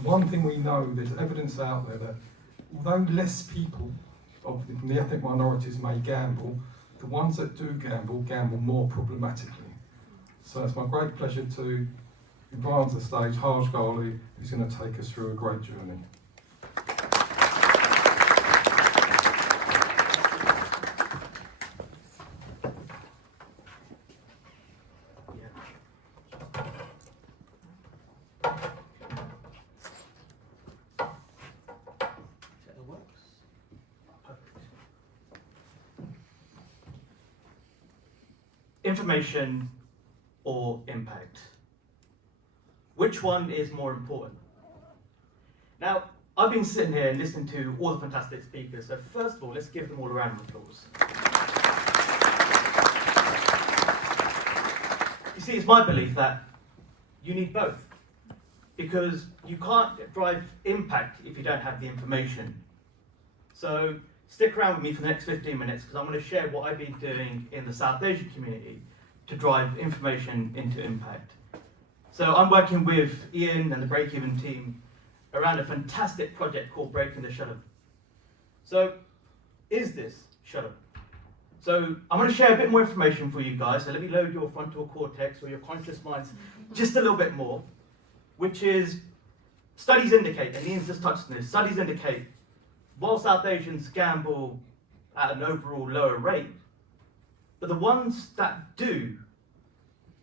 The one thing we know, there's evidence out there that although less people from the ethnic minorities may gamble, the ones that do gamble more problematically. So it's my great pleasure to invite onto the stage Harj Ghaley, who's going to take us through a great journey. Information or impact? Which one is more important? Now, I've been sitting here and listening to all the fantastic speakers, so first of all, let's give them all a round of applause. You see, it's my belief that you need both, because you can't drive impact if you don't have the information. So stick around with me for the next 15 minutes, because I'm going to share what I've been doing in the South Asian community to drive information into impact. So I'm working with Ian and the Breakeven team around a fantastic project called Breaking the Shuttle. So, is this shuttle? So I'm going to share a bit more information for you guys. So let me load your frontal cortex or your conscious minds just a little bit more, which is studies indicate, and Ian's just touched on this, studies indicate while South Asians gamble at an overall lower rate, but the ones that do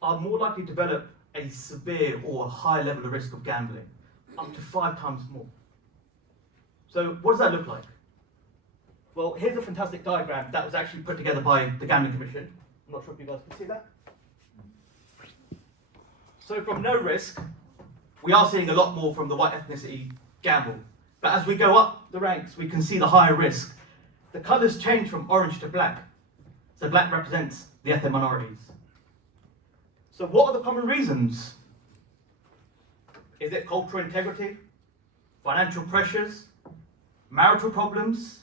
are more likely to develop a severe or a high level of risk of gambling, up to 5 times more. So what does that look like? Well, here's a fantastic diagram that was actually put together by the Gambling Commission. I'm not sure if you guys can see that. So from no risk, we are seeing a lot more from the white ethnicity gamble. But as we go up the ranks, we can see the higher risk. The colours change from orange to black. So black represents the ethnic minorities. So what are the common reasons? Is it cultural integrity, financial pressures, marital problems,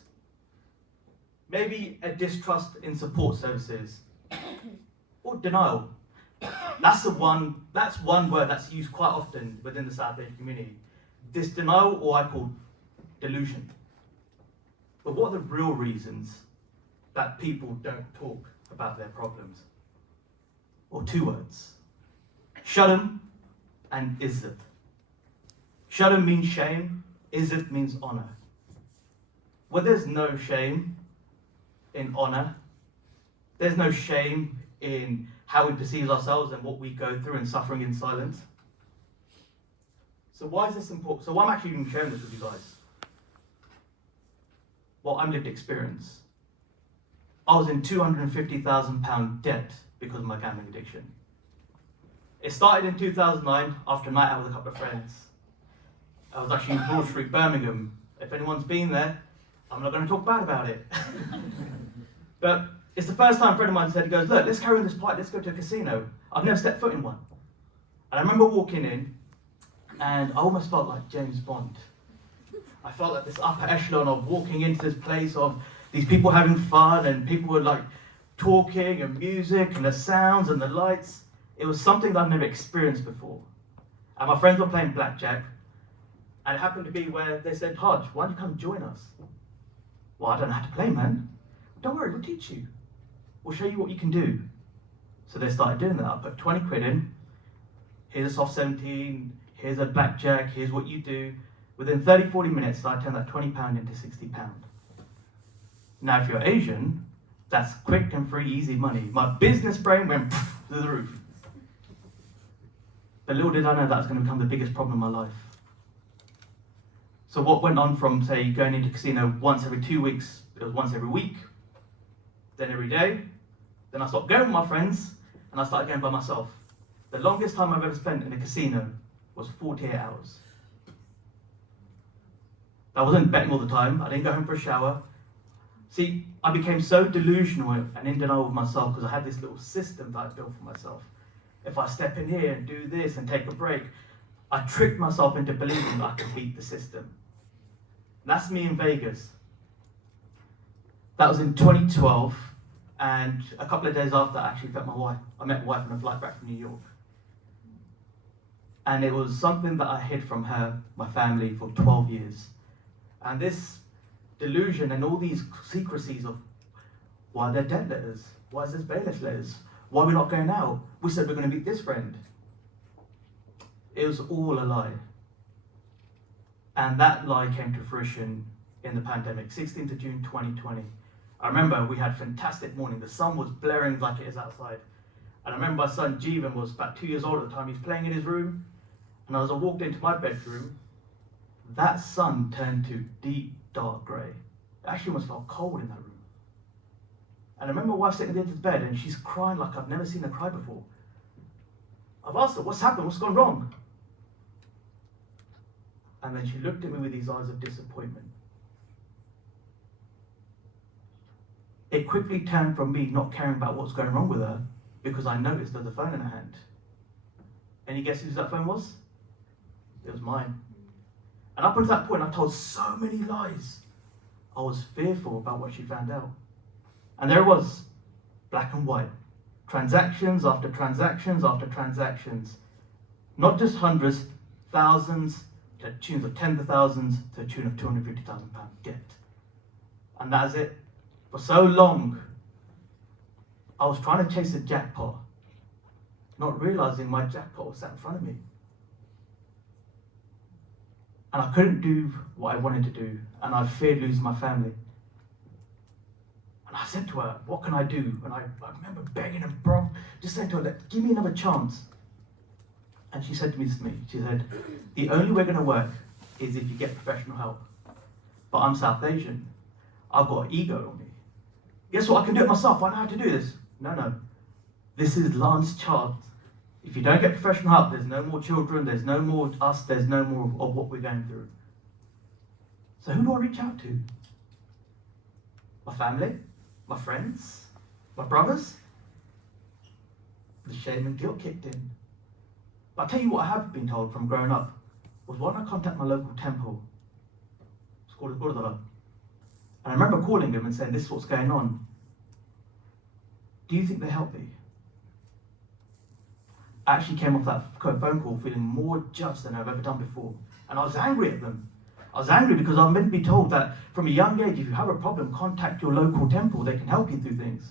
maybe a distrust in support services, or denial? That's one word that's used quite often within the South Asian community. This denial, or I call delusion. But what are the real reasons that people don't talk about their problems? Or 2 words: Sharm and Izzat. Sharm means shame, Izzat means honor. Well, there's no shame in honor. There's no shame in how we perceive ourselves and what we go through and suffering in silence. So why is this important? So why I'm actually even sharing this with you guys? Well, I'm lived experience. I was in £250,000 debt because of my gambling addiction. It started in 2009 after a night out with a couple of friends. I was actually in Broad Street, Birmingham. If anyone's been there, I'm not going to talk bad about it. But it's the first time a friend of mine said, he goes, look, let's carry on this party, let's go to a casino. I've never stepped foot in one. And I remember walking in, and I almost felt like James Bond. I felt like this upper echelon of walking into this place of these people having fun, and people were like talking and music and the sounds and the lights. It was something that I've never experienced before. And my friends were playing blackjack, and it happened to be where they said, Harj, why don't you come join us? Well, I don't know how to play, man. Don't worry, we'll teach you. We'll show you what you can do. So they started doing that. I put 20 quid in. Here's a soft 17. Here's a blackjack. Here's what you do. Within 30, 40 minutes, I turned that £20 into £60. Now, if you're Asian, that's quick and free, easy money. My business brain went through the roof. But little did I know that was going to become the biggest problem in my life. So what went on from, say, going into casino once every 2 weeks, it was once every week, then every day. Then I stopped going with my friends, and I started going by myself. The longest time I've ever spent in a casino was 48 hours. I wasn't betting all the time. I didn't go home for a shower. See, I became so delusional and in denial with myself because I had this little system that I built for myself. If I step in here and do this and take a break, I tricked myself into believing that I could beat the system. And that's me in Vegas. That was in 2012, and a couple of days after, I actually met my wife. I met my wife on a flight back from New York. And it was something that I hid from her, my family, for 12 years. And this delusion and all these secrecies of why are there debt letters? Why is there bailiff letters? Why are we not going out? We said we're going to meet this friend. It was all a lie. And that lie came to fruition in the pandemic, 16th of June 2020. I remember we had fantastic morning. The sun was blaring like it is outside. And I remember my son Jeevan was about 2 years old at the time. He's playing in his room. And as I walked into my bedroom, that sun turned to deep, dark grey. It actually almost felt cold in that room. And I remember my wife sitting at the end of the bed and she's crying like I've never seen her cry before. I've asked her, what's happened? What's gone wrong? And then she looked at me with these eyes of disappointment. It quickly turned from me not caring about what's going wrong with her because I noticed there's a phone in her hand. Any guess whose that phone was? It was mine. And up until that point, I told so many lies. I was fearful about what she found out. And there it was, black and white. Transactions after transactions after transactions. Not just hundreds, thousands, to tunes of tens of thousands, to a tune of £250,000 debt. And that's it. For so long, I was trying to chase a jackpot, not realizing my jackpot was sat in front of me. And I couldn't do what I wanted to do, and I feared losing my family. And I said to her, what can I do? And I remember begging and just saying to her, give me another chance. And she said to me, she said, the only way going to work is if you get professional help. But I'm South Asian. I've got an ego on me. Guess what? I can do it myself. I know how to do this. No. This is Lance chart. If you don't get professional help, there's no more children, there's no more us, there's no more of what we're going through. So who do I reach out to? My family? My friends? My brothers? The shame and guilt kicked in. But I'll tell you what I have been told from growing up was why don't I contact my local temple? It's called a Gurdwara. And I remember calling them and saying, this is what's going on. Do you think they help me? I actually came off that phone call feeling more judged than I've ever done before. And I was angry at them. I was angry because I'm meant to be told that from a young age, if you have a problem, contact your local temple. They can help you through things.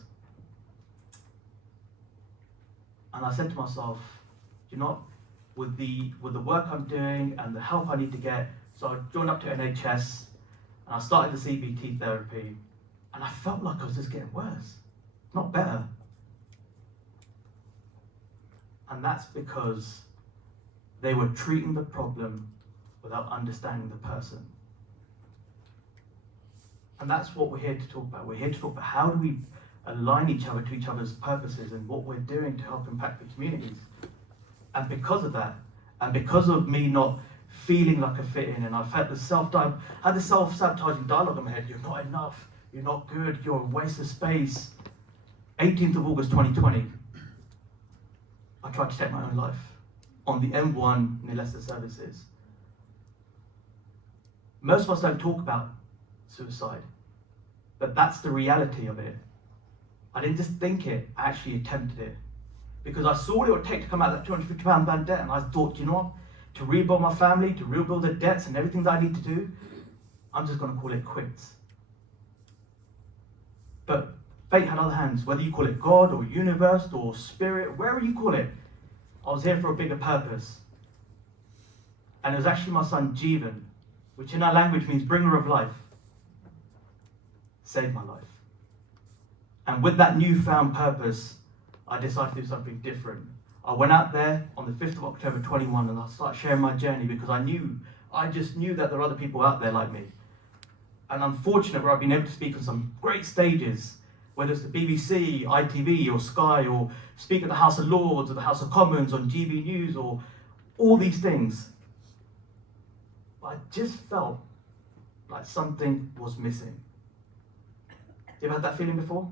And I said to myself, you know, with the work I'm doing and the help I need to get, so I joined up to NHS and I started the CBT therapy, and I felt like I was just getting worse, not better. And that's because they were treating the problem without understanding the person. And that's what we're here to talk about. We're here to talk about how do we align each other to each other's purposes and what we're doing to help impact the communities. And because of that, and because of me not feeling like I fit in, and I've had the self-sabotaging dialogue in my head, you're not enough, you're not good, you're a waste of space. 18th of August 2020, I tried to take my own life on the M1 near Leicester Services. Most of us don't talk about suicide, but that's the reality of it. I didn't just think it, I actually attempted it. Because I saw what it would take to come out of that £250 bad debt, and I thought, you know what, to rebuild my family, to rebuild the debts and everything that I need to do, I'm just going to call it quits. But fate had other hands, whether you call it God or universe or spirit, wherever you call it, I was here for a bigger purpose. And it was actually my son Jeevan, which in our language means bringer of life, saved my life. And with that newfound purpose, I decided to do something different. I went out there on the 5th of October 21 and I started sharing my journey because I just knew that there are other people out there like me. And I'm fortunate where I've been able to speak on some great stages, whether it's the BBC, ITV or Sky, or speak at the House of Lords or the House of Commons on GB News or all these things. But I just felt like something was missing. You ever had that feeling before?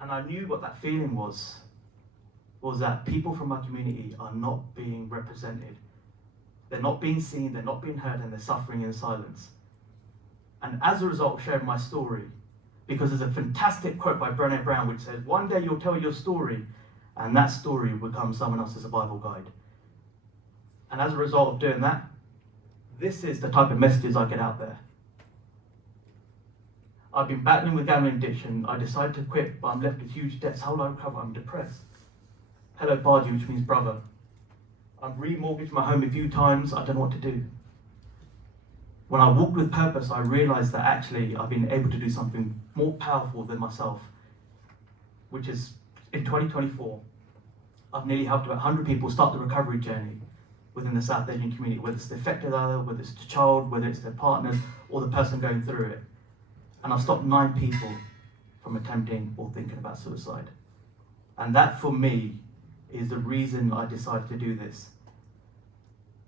And I knew what that feeling was that people from my community are not being represented. They're not being seen, they're not being heard, and they're suffering in silence. And as a result of sharing my story, because there's a fantastic quote by Brené Brown which says, one day you'll tell your story and that story becomes someone else's survival guide. And as a result of doing that, this is the type of messages I get out there. I've been battling with gambling addiction. I decided to quit, but I'm left with huge debts. How will I recover? I'm depressed. Hello, Bardi, which means brother. I've remortgaged my home a few times. I don't know what to do. When I walked with purpose, I realized that actually I've been able to do something more powerful than myself, which is in 2024, I've nearly helped about 100 people start the recovery journey within the South Asian community, whether it's the affected other, whether it's the child, whether it's their partner, or the person going through it. And I've stopped 9 people from attempting or thinking about suicide. And that, for me, is the reason I decided to do this.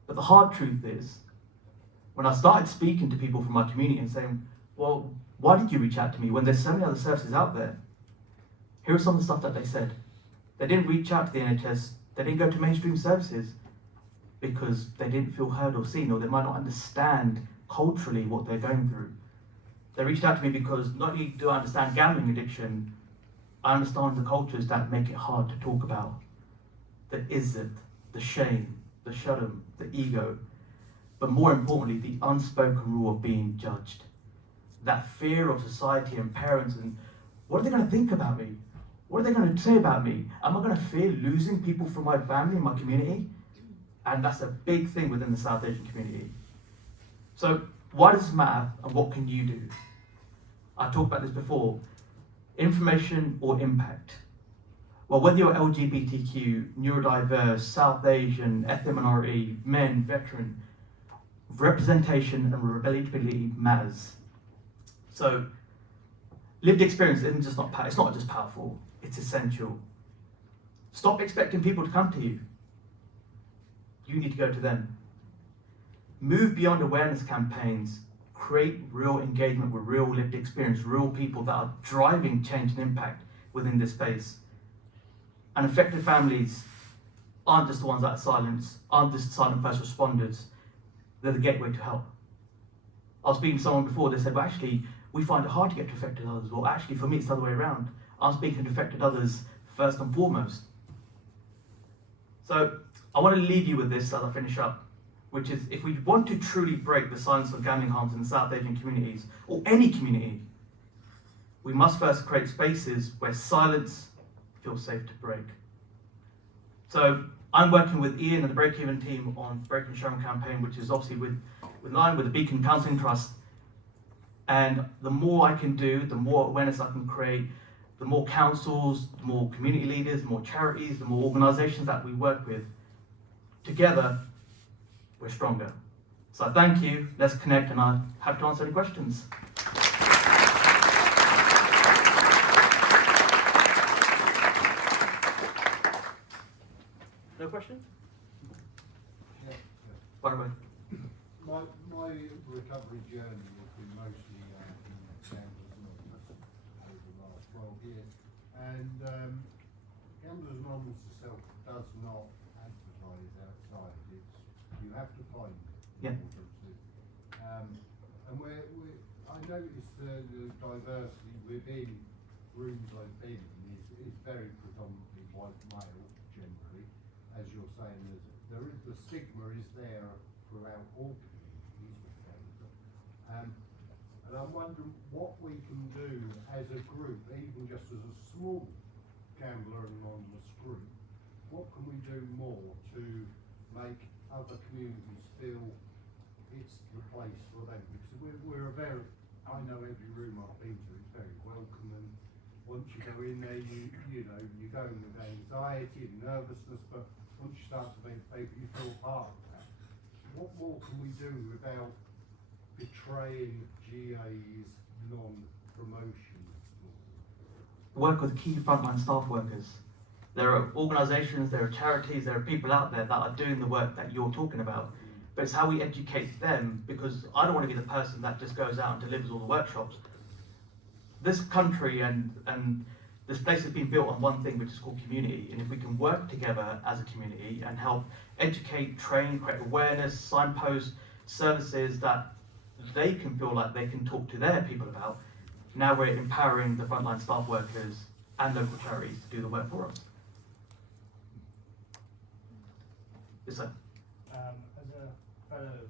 But the hard truth is, when I started speaking to people from my community and saying, well, why did you reach out to me when there's so many other services out there? Here are some of the stuff that they said. They didn't reach out to the NHS, they didn't go to mainstream services because they didn't feel heard or seen, or they might not understand culturally what they're going through. They reached out to me because not only do I understand gambling addiction, I understand the cultures that make it hard to talk about. The izzat, the shame, the shudam, the ego, but more importantly, the unspoken rule of being judged. That fear of society and parents, and what are they going to think about me? What are they going to say about me? Am I going to fear losing people from my family and my community? And that's a big thing within the South Asian community. So why does this matter, and what can you do? I talked about this before. Information or impact? Well, whether you're LGBTQ, neurodiverse, South Asian, ethnic minority, men, veteran, representation and relatability matters. So lived experience isn't just it's not just powerful, it's essential. Stop expecting people to come to you. You need to go to them. Move beyond awareness campaigns. Create real engagement with real lived experience, real people that are driving change and impact within this space. And affected families aren't just the ones that are silenced, aren't just silent first responders. They're the gateway to help. I was speaking to someone before, they said, well, actually, we find it hard to get to affected others. Well, actually, for me, it's the other way around. I'm speaking to affected others first and foremost. So I want to leave you with this as I finish up, which is, if we want to truly break the silence of gambling harms in the South Asian communities, or any community, we must first create spaces where silence feels safe to break. So I'm working with Ian and the Breakeven team on Breaking Sharon campaign, which is obviously with line with the Beacon Counselling Trust. And the more I can do, the more awareness I can create, the more councils, the more community leaders, the more charities, the more organisations that we work with. Together, we're stronger. So thank you, let's connect, and I'm happy to answer any questions. No questions? Yeah. By the way. My recovery journey has been mostly in Gamblers Anonymous over the last 12 years. And Gamblers Anonymous itself does not advertise outside. You have to find it. Yeah. And I noticed the diversity within rooms I've been in is very predominantly white male, generally. As you're saying, the stigma is there throughout all communities. And I'm wondering what we can do as a group, even just as a small Gambler Anonymous group, what can we do more to make other communities feel it's the place for them? Because we're a very, I know every room I've been to is very welcome, and once you go in there, you know, you go in with anxiety and nervousness, but once you start to meet people, you feel part of that. What more can we do without betraying GA's non-promotion? Work with key frontline staff workers. There are organisations, there are charities, there are people out there that are doing the work that you're talking about. But it's how we educate them, because I don't want to be the person that just goes out and delivers all the workshops. This country and this place has been built on one thing, which is called community. And if we can work together as a community and help educate, train, create awareness, signpost, services that they can feel like they can talk to their people about, now we're empowering the frontline staff workers and local charities to do the work for us. Yes, sir. As a fellow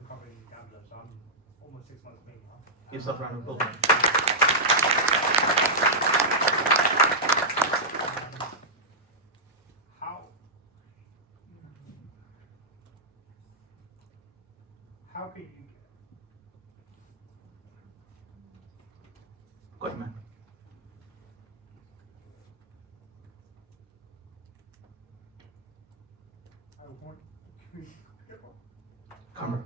recovering gambler, so I'm almost 6 months clean now. Give yourself a round of applause. How could you Got you, man. I want Camera.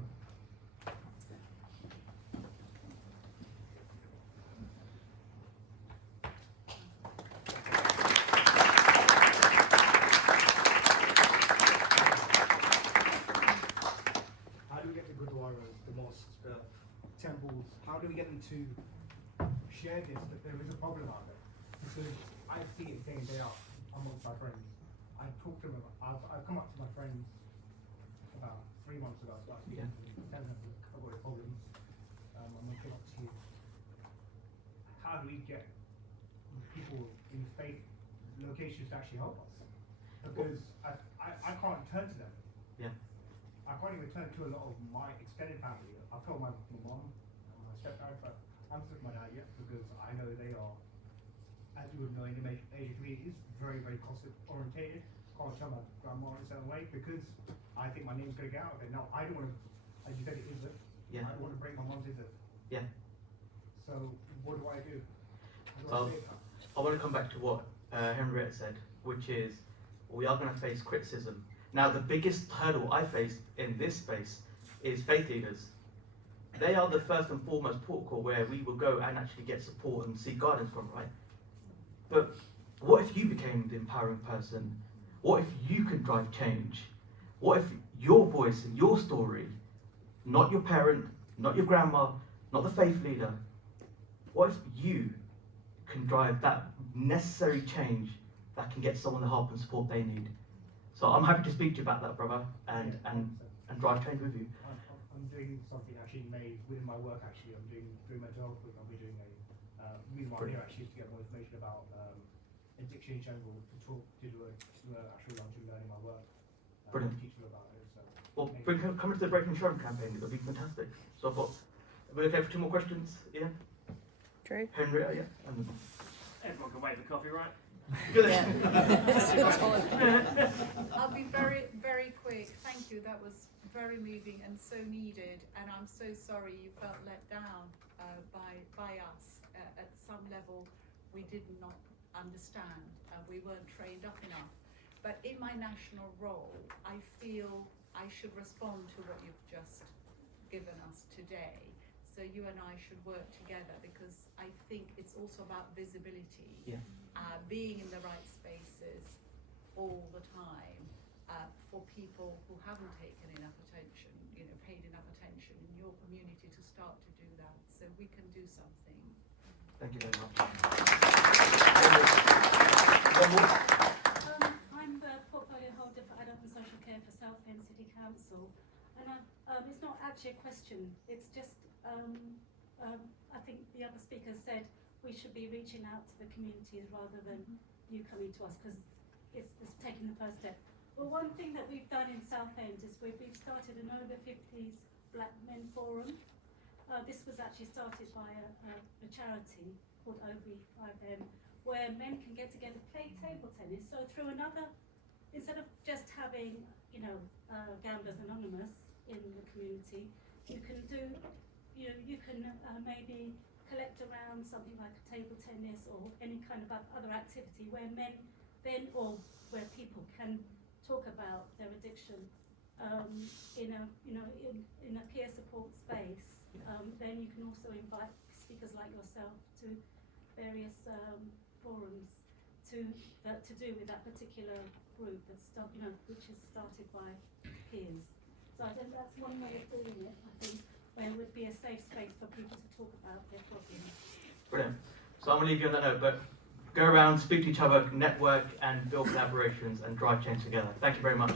how do we get the Gurdwaras, the mosques, the temples, how do we get them to share this, that there is a problem out there? Because I see it day in, day out amongst my friends. I talk to them about, I've come up to my friends about 3 months ago, so I was Yeah. telling them, look, I've got a problem, I'm looking up to you. How do we get people in faith locations to actually help us? Because I can't turn to them. Yeah. I can't even turn to a lot of my extended family. I've told my mom and my stepdad, but I haven't spoken to my dad yet because I know they are, as you would know, in the Asian community, is very, very cost orientated. Can't tell my grandma in a certain way because I think my name's going to get out of it. Now, I don't want to, as you said, it is it. Yeah. I don't want to break my mom's izzat. Yeah. So, what do I do? So, How do I say that? I want to come back to what Henriette said, which is we are going to face criticism. Now, the biggest hurdle I face in this space is faith leaders. They are the first and foremost protocol where we will go and actually get support and seek guidance from, right? But what if you became the empowering person? What if you could drive change? What if your voice and your story, not your parent, not your grandma, not the faith leader, what if you can drive that necessary change that can get someone the help and support they need? So I'm happy to speak to you about that, brother, and drive change with you. I'm doing something actually in May within my work. Actually, I'm doing mental health week. I'll be doing a reason why I'm here actually is to get more information about addiction in general, to do a actual lunch and learning my work. Brilliant. Teach them about it. So. Well, come to the Breakeven Insurance campaign. It'll be fantastic. So I've got. Are we okay for 2 more questions? Yeah. True. Henry, yeah. And Everyone can wait for coffee, right? good. I'll be very, very quick. Thank you. That was very moving and so needed. And I'm so sorry you felt let down by us. At some level, we did not understand. We weren't trained up enough. But in my national role, I feel I should respond to what you've just given us today. So you and I should work together because I think it's also about visibility. Yeah. Being in the right spaces all the time for people who haven't taken enough attention, paid enough attention in your community to start to do that. So we can do something. Thank you very much. I'm the portfolio holder for adult and social care for Southend City Council, and it's not actually a question. It's just I think the other speakers said we should be reaching out to the communities rather than you coming to us because it's taking the first step. Well, one thing that we've done in Southend is we've started an over 50s Black Men Forum. This was actually started by a charity called OB5M, where men can get together, play table tennis. So through instead of just having, Gamblers Anonymous in the community, you can do, you can maybe collect around something like a table tennis or any kind of other activity where men then, or where people can talk about their addiction in a peer support space. Then you can also invite speakers like yourself to various forums to do with that particular group which is started by peers. So I think that's one way of doing it. I think where it would be a safe space for people to talk about their problems. Brilliant. So I'm going to leave you on that note, but go around, speak to each other, network, and build collaborations and drive change together. Thank you very much.